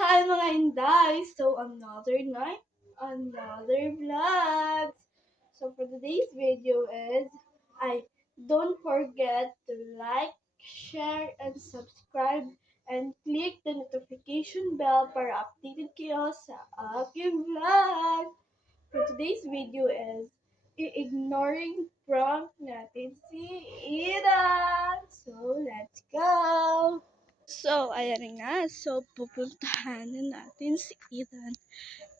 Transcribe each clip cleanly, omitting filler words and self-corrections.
Hi mga Inday! So another night, another vlog. So for today's video is, don't forget to like, share, and subscribe and click the notification bell para updated kayo sa aking vlog. For today's video is, ignoring prank natin si Idan. So let's go! So, ayan nga. So, pupuntahan na natin si Ethan.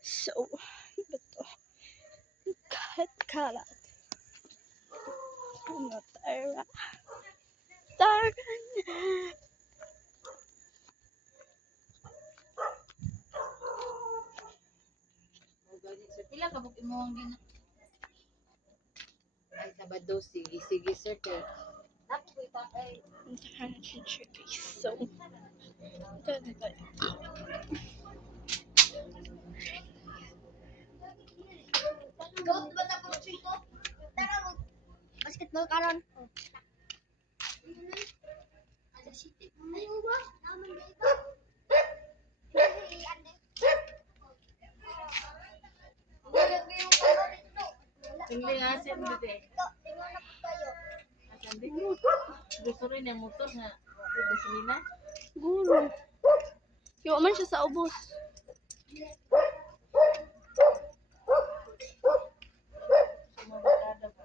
So, ito. Kalat. Ano, tara. Tara na. Sir, pila ka buk imong gina. Ay, Sabado, sige, sige, sir. Napo ko ita ay. Puntahan natin siya, guys. So, ito na tayo. Goat ba na po ko? Tara mo. Basketball karon. Ayaw ba? Naman dito. Tingling asin dito eh. Tingnan na po tayo. Asan din? Gusto rin yung motor na gasolina. Siguro. Kiwa man siya sa ubos. Sumabarkada pa.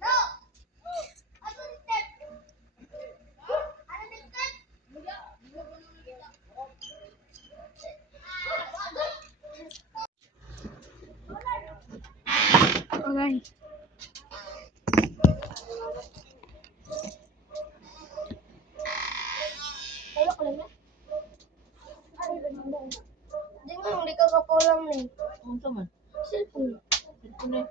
No! Ano ni step? Ano ni step? Alright. Tayo ko lang na. Di mo, hindi ka kapulang na eh. Ang saman? Cellphone. Ito na eh.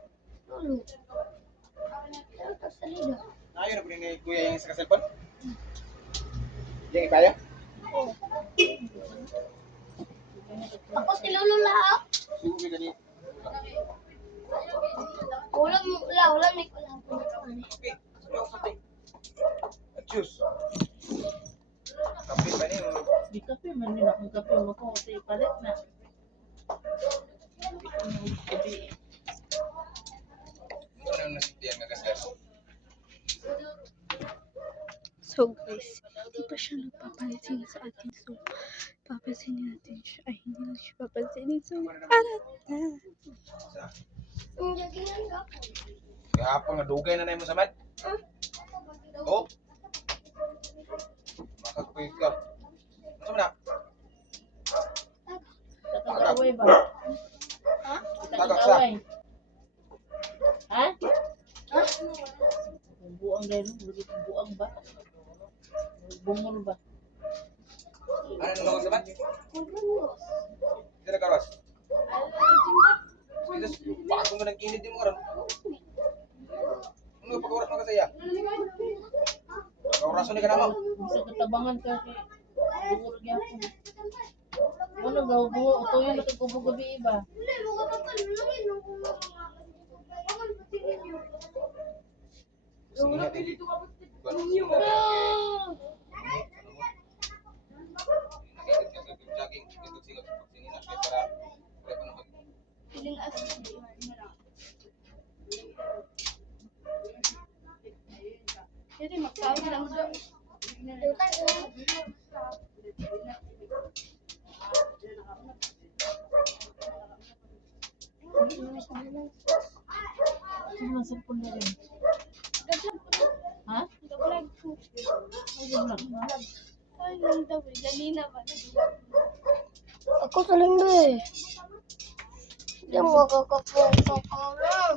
Lolo. Tayo ka sa lida. Ayaw na po ni Kuya yung sa cellphone? Yung ipaya? Ako si Lolo lahat. Sugo ka ganito. Ulam, ulam, may ulam. Okay. Sumaw sa ting. Juice. Kape ba niyo? Di kape man nila. Kung kape mo ko, ito ipalit na. Ito na yung nasitiyan nga gasgas. So, guys, hindi pa siya nagpapansin sa atin. So, papansinin natin siya. Ay, hindi na siya papansinin. So, arat na. Ang jagingan ka. Kahapon nga dugay na na mo sa mat. Oh. Makakuy ka. Ano na? Tatag-away ba? Ha? Tatag-away. Ha? Buang dahil buang ba? Bungol ba? Ano nang sa mat? Magulong. Hindi na karas. Sige, bago mo nang kinid yung karon. Ano pag-oras mo kasaya? Pag-orason ni ka naman. Bisa katabangan ka kay bungol gyapon. Ano gaw buo to yun natagubog gabi iba. Hindi, mga kapalulungin. Sige na, dili. Feeling as Jadi magkawin lang siya. Sino sa pun na rin? Ha? Ayun lang. Ay, lang daw eh. Ganina ba? Ako sa linggo eh. Hindi mo makakapulang sa kalam.